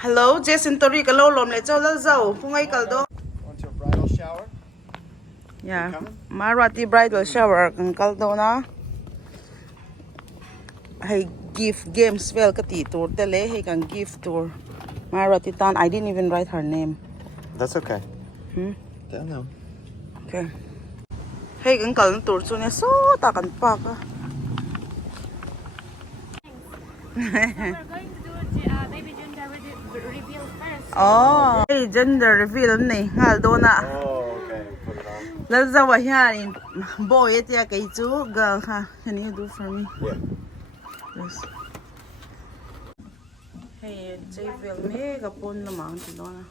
Hello, Jason Tori ka lo lom le chau la zau pungai kal do. Want your bridal shower? Yeah, Maruati Bridal Shower kan kal do na. Hey, gift games well ka ti tour tele hey kan gift tour. Maruati Tan, I didn't even write her name. That's okay. They'll know. Okay. Hey kan kal tour chu ne so ta kan pa ka. We're going to do baby gender reveal first. Oh, hey gender reveal ni ngal do na. Oh, okay. Put it on. La zawa hian boy it ya kai chu girl ha. Can you do for me? Yeah. Yes. Hey, J-Vil me kapon lamang ti do na.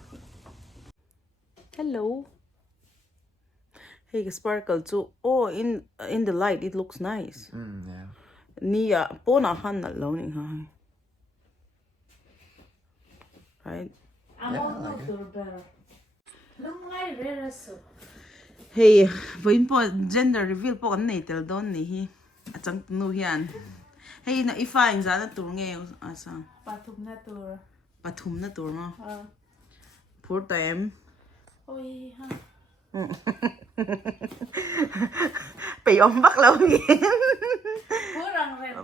Hello. Hey, sparkle too. Oh, in the light it looks nice. Yeah. Nia pona han na lo ning ha. Right? Hey, voin po gender reveal po kan nei tel don ni hi. Achang nu hian. Hey, na ifain za na tur nge asa. Patum na tour. Pathum na tur mo. Poor time. Oi ha. Bị ôm bắt lâu gì.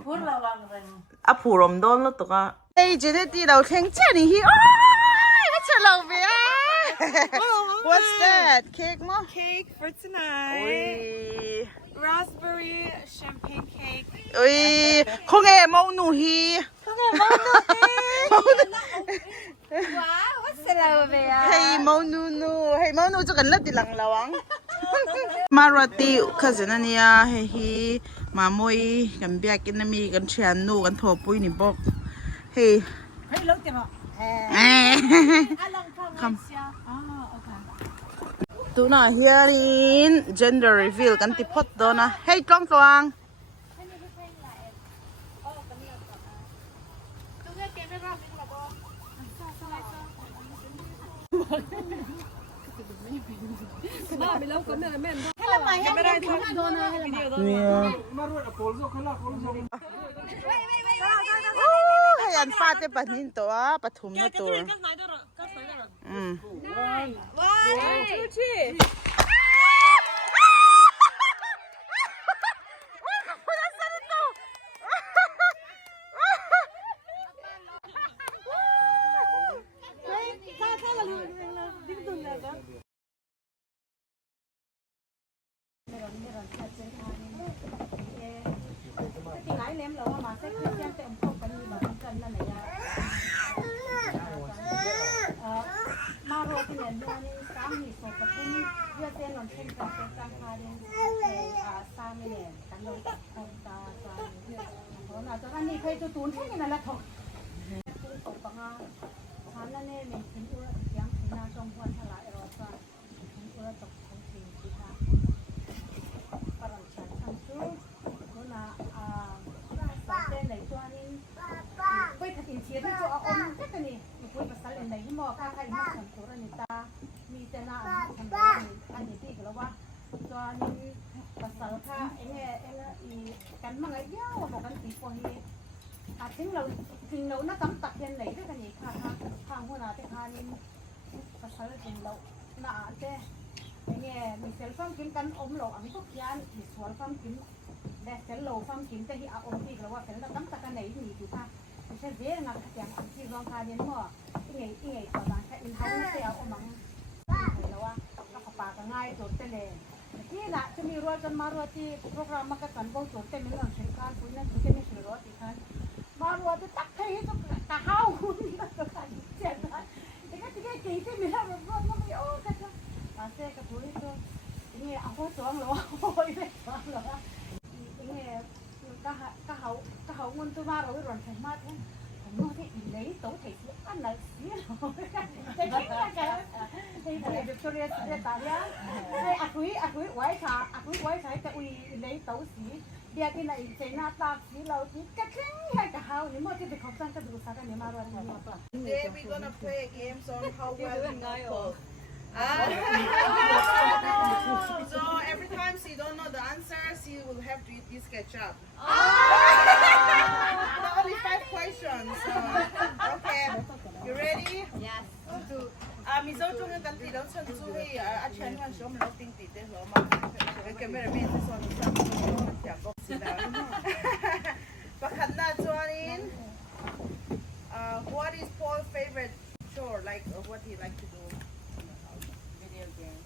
Pur lawang ren. À phù rom don lo to ka. Hey, je de ti đầu khen cha ni hi. Oi, nó cha lâu về. What's that? Cake mo? Cake for tonight. Oi. Raspberry champagne cake. Oi, không nghe mau nu hi. Wow, what's the love Hey, mau nu cho gần lát đi lăng lawang. Maruati cousin ania hi mamoi kan biak in mi kan thian nu kan tho pui ni bok. Hey. Hey, look at Come. Tu na here in gender reveal kan ti pot do na. Hey, trong toang. Hay an fa te panin to a pathum na tur. Trình nấu nó cắm tặc trên lấy cái gì hàng hoa nào thế hà nên phải sao trình nấu nã thế nghe mình sẽ phong kiếm cắn ôm lẩu ăn thuốc gian thì xóa phong kiếm để sẽ lẩu phong kiếm thế thì ôm thì là sẽ nó cắm tặc cái này thì chúng ta sẽ dễ là cái ăn chỉ rong hà nên mà cái ngày của bạn sẽ in hai nó sẽ ôm bằng làว่าnó có bà cái ngay rồi thế nàyที่ละจะมีรถจนมารู้ที่โปรแกรมมากันกันก็จดเต็มเลยหลังเช้าการคุยนั่นคุยกันไม่ใช่รถอีกครั้งมารู้ที่ตักให้ทุกตาเข้าคุณก็จะการเจ็บนะแต่ก็ที่แค่กี่ที่มีแล้วรถมันไม่โอ้กันจ้ะมาเซ่กับผู้ที่ตัวนี่เอาข้อสองหรอโอ้ยไม่สองหรอนี่ก็เขาเงินตัวมาเราไปรอนแข่งมาแท้ผมรู้ที่อีเลยโต๊ะไถ่เสียอันไหนเสียหรอจะคิดอะไรกันที่เด็กตัวเรียนตาเนี้ยอาคุยไว้ใช้แต่อุ้ยเลยโต๊ะสีเดียกินอะไรเจน่าตาสีเราที่กระเทียมให้กับเขาเนี่ยมันจะเป็นของสังกัดดูสักกันเนี่ยมาวันนี้มาป่ะ Today we gonna play a game on how well you know. So every time she don't know the answer, she will have to eat this ketchup. Only 5 questions. Okay, you ready? Yes. Mi dâu chung cái tí đâu chân chú hay chen hoàn số mình đâu tinh tí thế hả mà cái mẹ mình sẽ son sẵn chả bốc gì đâu. Và khán giả cho nên what is Paul's favorite chore? Like what he like to do? Video game.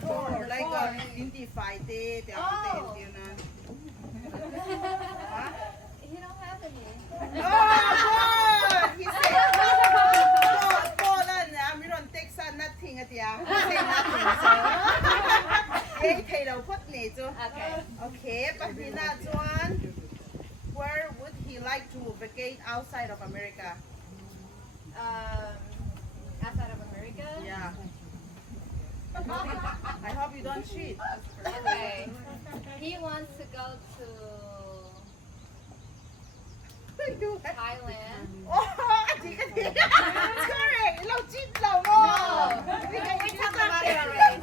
Chore like hindi fight it, you know. He don't have any. Oh, God! He said, Paul and Amiron takes nothing at ya. He say nothing, so. Hey, Taylor, put me to. Okay. Okay, but he not one. Where would he like to vacate outside of America? Outside of America? Yeah. I hope you don't cheat. Okay. He wants to go to Thailand. Oh, it's correct. No cheat, no more. We talked about it already.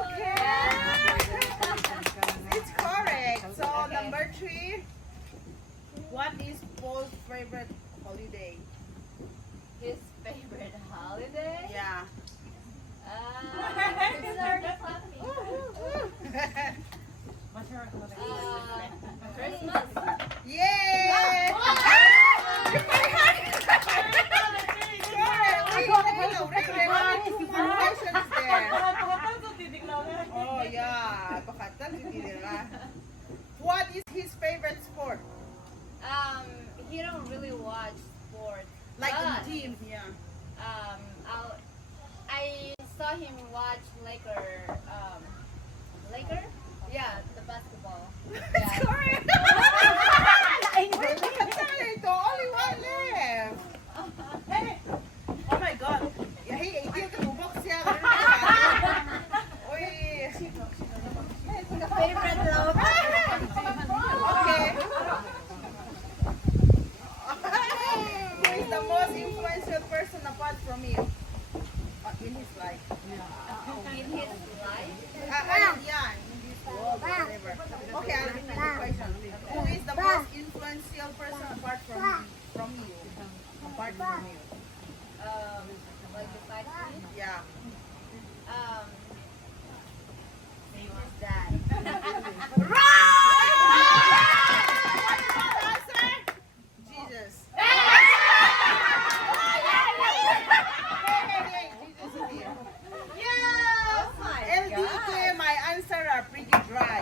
Okay. It's correct. So Okay. number 3. What is Paul's favorite holiday? His favorite holiday? Yeah. It's already clapping. Christmas? Yay! Oh yeah, what is his favorite sport? He don't really watch sports. Like but, in team, yeah. I saw him watch Laker. Laker? Yeah, the basketball. It's correct. The only one left. Oh my God. Yeah, he ate the box here. Favorite love. Okay. Who is the most influential person apart from you in his life? In his life? Yeah, in this world, whatever. Okay, I'll repeat the question. Who is the most influential person apart from you? Apart from you. Like besides me? Yeah. His dad. Jesus. Oh my LDK, my answer are pretty dry.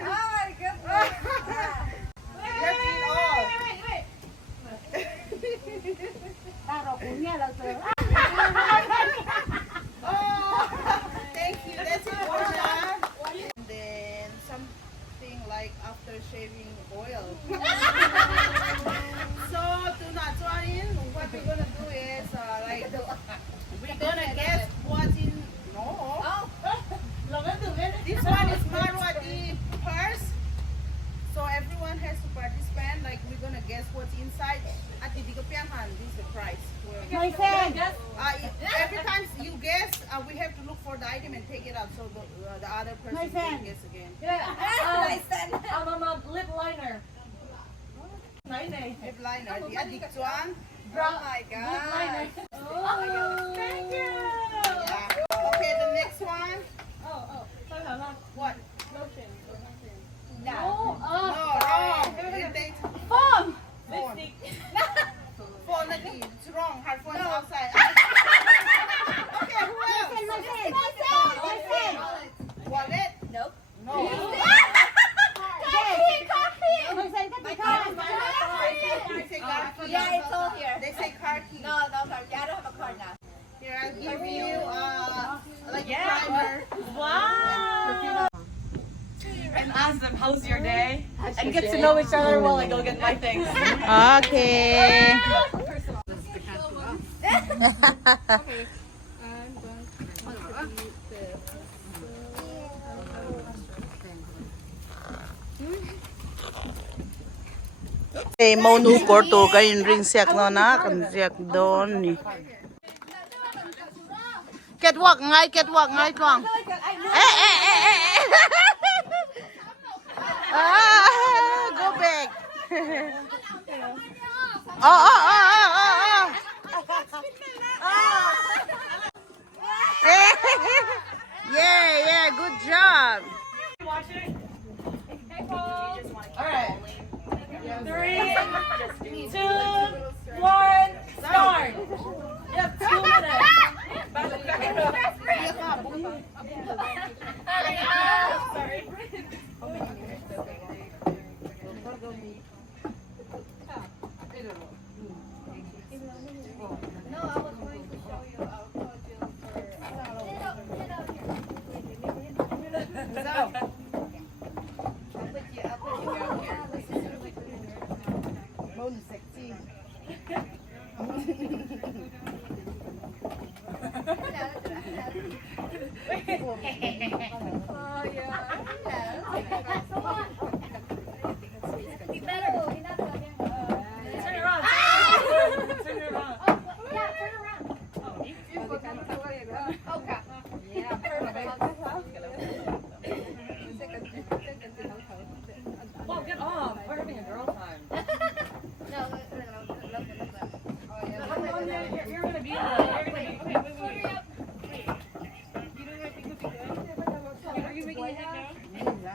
Oh my goodness. Let's eat all. Oh, thank you. That's it, Portia. And then something like after shaving oil. So to not run in, what we're gonna do is we're gonna guess what's in. No. Oh. This one is Maruati purse. So everyone has to participate. Like we're gonna guess what's inside. At the Digopianhan, this is the price. My friend. Every time you guess, we have to look for the item and take it out. So the other person My can friend. guess again. I'm a lip liner. Lip liner, the addict one. Oh my god. Oh, thank you. Yeah. Okay, the next one. What? Lotion. No, wrong. Phone. Phone. Phone lagi. It's wrong. Her phone is outside. Okay, who else? My friend. My friend. Wallet? Nope. No. My friend, my car. They say car key. Yeah, it's all here. They say car key. No card. I don't have a card now. Here, I'll give you like a primer. Wow. And ask them, how's your day? And get to know each other while I go get my things. Okay. Mau nu korto kain ring siak no na kan siak don ni. Catwalk ngai tuang. Go back. oh, oh, oh, oh, oh. Yeah, good job. All right. 3, 2, 1, start. You have 2 minutes. Sorry. No, I was going to show you. I'll call you for. I'll put you down here. Bone sexy. Oh, yeah. Be better. Turn around. Turn around. Yeah, turn around. Okay. Yeah, perfect. Whoa, get off. We're having a girl time. No, look. Oh, yeah. You're gonna be in the. Wait. Hurry up.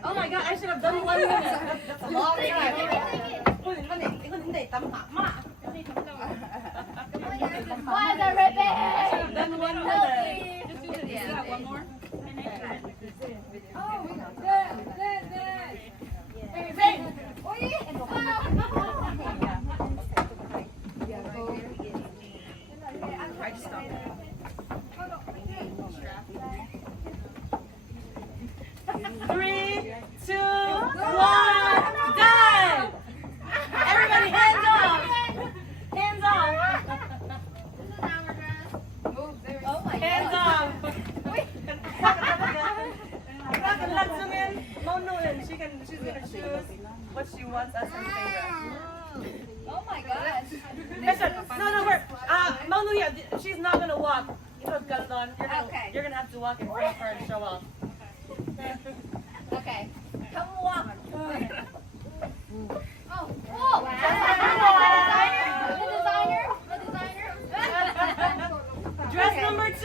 Oh my god, I should have done 1 minute. That's a long time. Why the ribbon? Should have done 1 minute. Yeah. One more. I just stopped. 3, 2, 1, done! Everybody hands off! Hands off! Oh my Hands god. off! Let zoom in. Monu in. She's gonna choose what she wants as her favorite. Oh my gosh. Listen, no, we're Monu, yeah, she's not gonna walk. You're gonna Okay. have to walk in front of her and show off. Okay. Come walk. Oh. Wow. The designer. Dress number 2.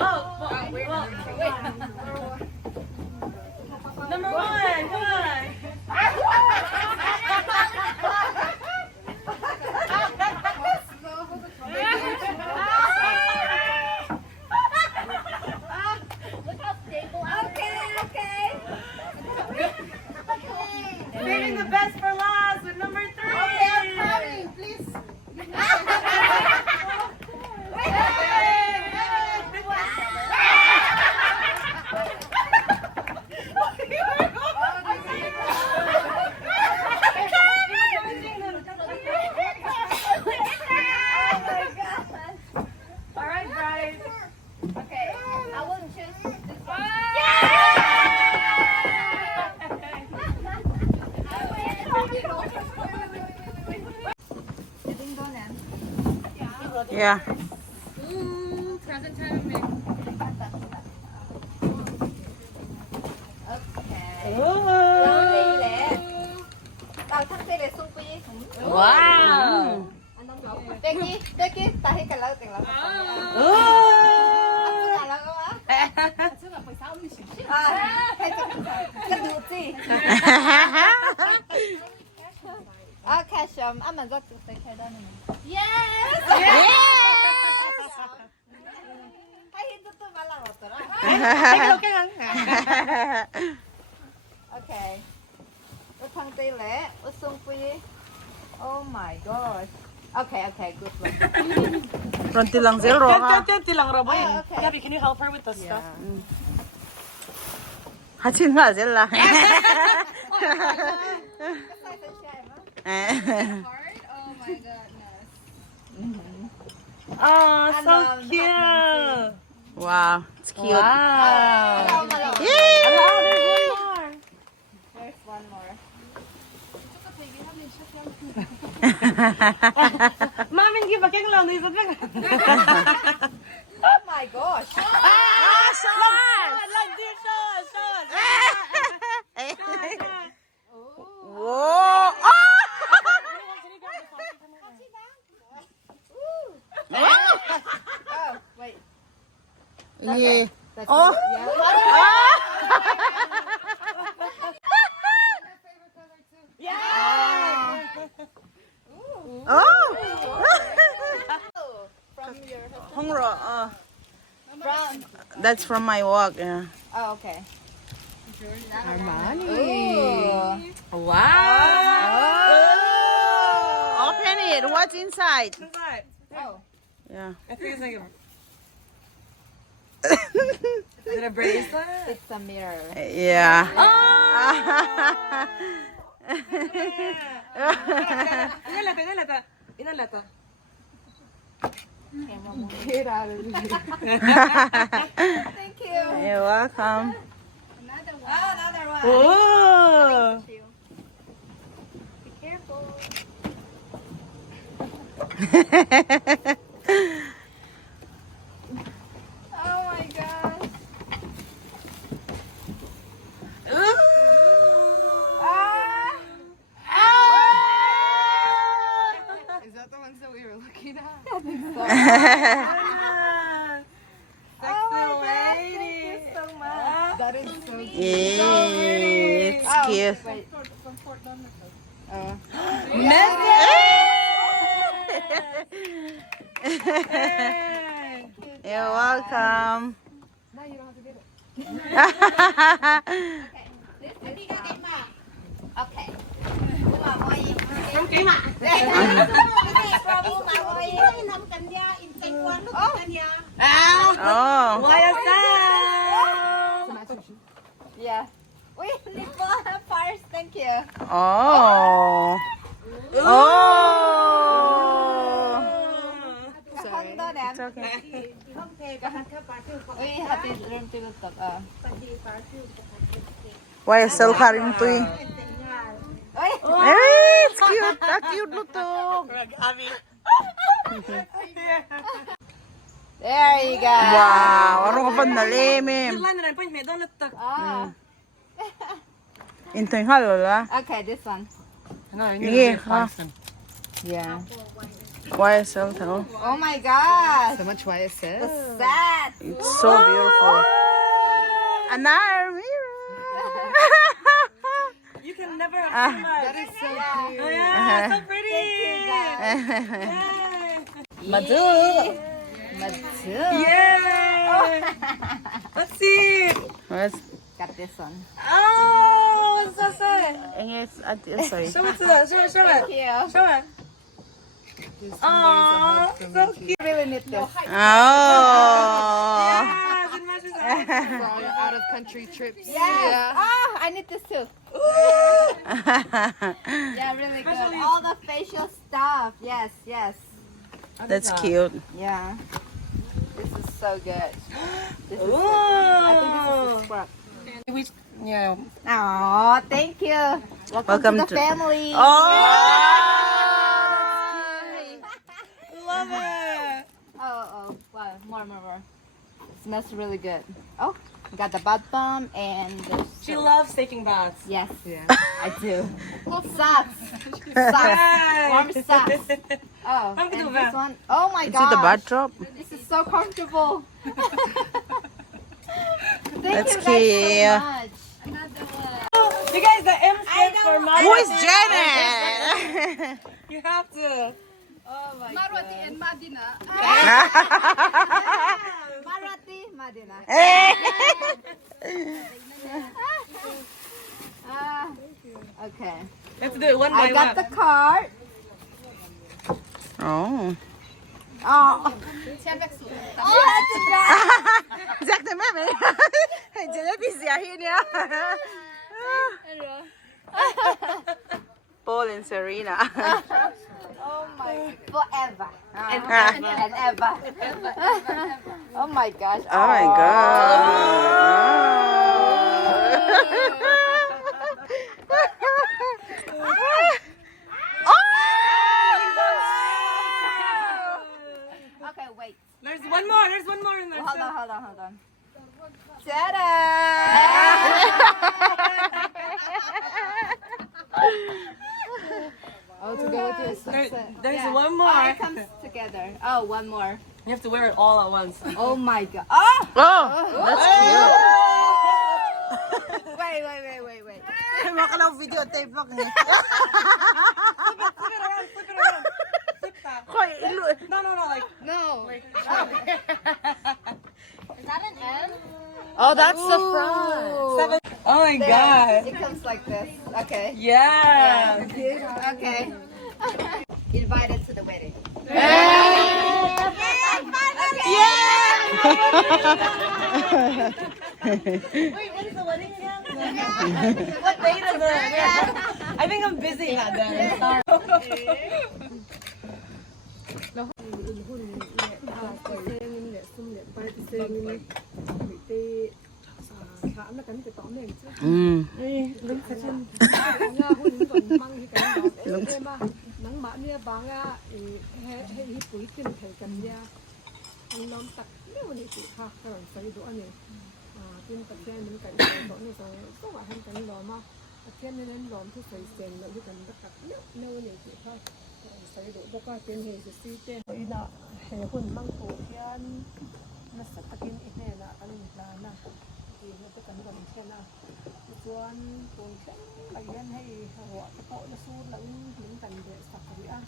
Oh, wait. Number 1, come on. Look how stable. Okay. Saving the best for last with number 3. Okay, I'm coming, please. All right, guys. Okay. I will choose this one. Yeah. Present time. Okay. Tao thắt cái để xung quy. Wow. Teki, tahi cái lâu tiền lâu. Là không á? Hay cái đủ gì? Cash mình rất tự thấy đó này. Yes. Hay itu tuh malah motor. Okay. Thằng tây lẽ, xung quy. Oh my gosh. Okay, good one. Ronti lang zero ha. Tilang robo yun. Oh, okay. Gabby, can you help her with the stuff? Hachin nga zilla. Hard? Oh my goodness. Oh, so cute. Wow, it's cute. Wow. Yay! There's one more. Mamin, give a king lang. Oh my gosh. Ah, show us! Like this, show us. Whoa! Oh! Yeah. That's Oh. yeah. Oh. From your husband? Hongro. From. That's from my work. Yeah. Oh, okay. Armani. Ooh. Wow. Open it. What's inside? Inside. Oh. Yeah. I think it's like a. Is it a bracelet? It's a mirror. Yeah. Inalata, inalata. Inalata. Get out of here. Thank you. You're welcome. Another one. Oh, another one. Oh. Thank you. Be careful. Oh my gosh. Is that the ones that we were looking at? Sexy Oh my gosh, thank you lady. so much. That is so cute. Yeah, it's cute. Wait. You're welcome. Now you don't have to get it. This is okay. Uma Moi. From Kima. From Uma Moi. Oh. Why is that? Yeah. Wait, nipple first. Thank you. Oh. Oh. Sorry. It's okay. Uy, hati room to look up. Why sell ka rin to eh? Uy. Eh, it's cute. Ah, cute mo to. There you go. Wow, ano ka pa nalimim? Yun lang na rin po, may donut to. Ah. Intay halala. Okay, this one. Sige, ha. Yeah. Why sell to? Oh my gosh. So much why it says. What's that? It's so beautiful. Another mirror. You can never have too much. That is so Oh, cute. yeah, so pretty. Madu. Matu. Yay. Let's see. What's Got this one. Oh, it's so sad. English? Sorry. Show it to them. Show it. Show it. Thank you. Show it. Oh, so cute. I really need this. Oh. Yes, it matches everything. For all your out of country trips. Yes. Yeah. Oh, I need this too. Ooh. Yeah, really good. Especially- All the facial stuff. Yes, yes. That's cute. Yeah. This is so good. This is Ooh. I think this is a scrub. Which, yeah. Oh, thank you. Welcome to the to- family. Oh. Love it. Oh, wow. More. It smells really good. Oh, got the bath bomb and the She loves taking baths. yes, Yeah. I do. Socks. Warm socks. Oh, Ang and diba? this one. Oh my Is god. it the backdrop? This is so comfortable. Thank That's you guys cute. so much. Another one. You guys, the M stands for Maruati. Who is Janet? You have to. Oh my Maruati and Madina. Maruati, Madina. Okay. Let's do it one by I got the one. card. Oh. Oh. You had to drive. Jack the meme. Janet is here niya. Paul and Serena. Oh my, forever. And Ah. ever. Oh my gosh. Oh my Okay, wait. There's one more. There's one more in there. Hold on. Ta-da! Oh, to go with your sunset. There's Yeah. one Oh, more. it comes together. Oh, one more. You have to wear it all at once. Oh my god. Oh! Oh, that's cute. Wait. Makalaw videotape lang eh. Flip it around. Flip that. Koy, No, like. No. Like Is that an M? oh, that's the front. Oh my god. It comes like this. Okay. Yeah. Okay. Invited to the wedding. Wait, what is the wedding again? What date is it? I think I'm busy that day. Sorry. nắng mã nia bang á he hi pui tin thei kan nia an lom tak leo ni ti kha ka ran sai do ani tin ta chen min kan do ni so wa han kan lo ma chen nen lom thu sai sen lo kan ta tak leo ni ti kha sai do ba ka ten he si ten ina he hun mang ko hian na sa takin ine na an la na ti na ta kan ran chen na chuan tuan chen lai yan hei hawa ta ko na su lang min kan de sak ri a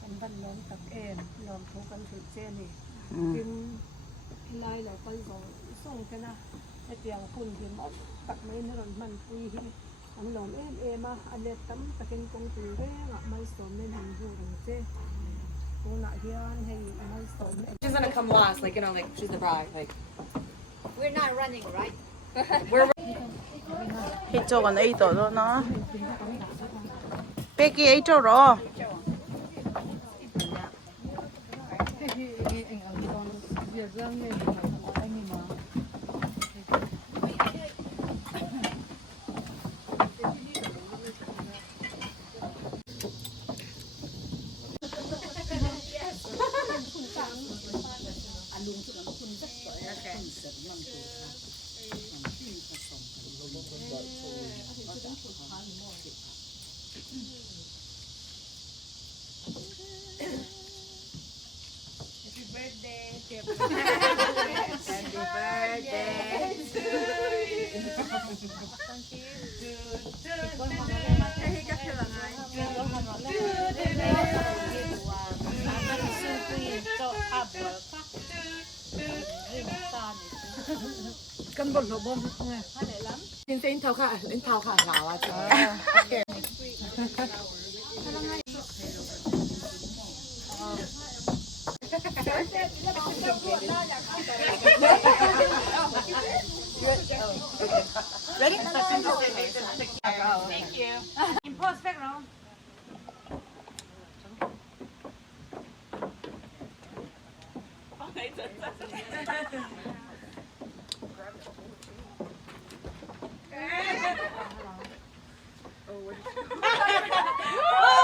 kan ban lom tak en lom thu kan thu chen ni tin lai la pal zo song kana e tiang kun hin ot tak mai na ron man pui hi ang lom em a ale tam takin kong tu re nga mai som nen hin hu ron che ko na hian hei mai som She's gonna come last, like, you know, like, she's the bride, like. We're not running, right? Hít cho con ấy tổ đó nó. Bé kia ấy cho rồi. kan bol lo bom nga Lên thao khả nào à? Ready? Thank you. Impose background. Oh, what did you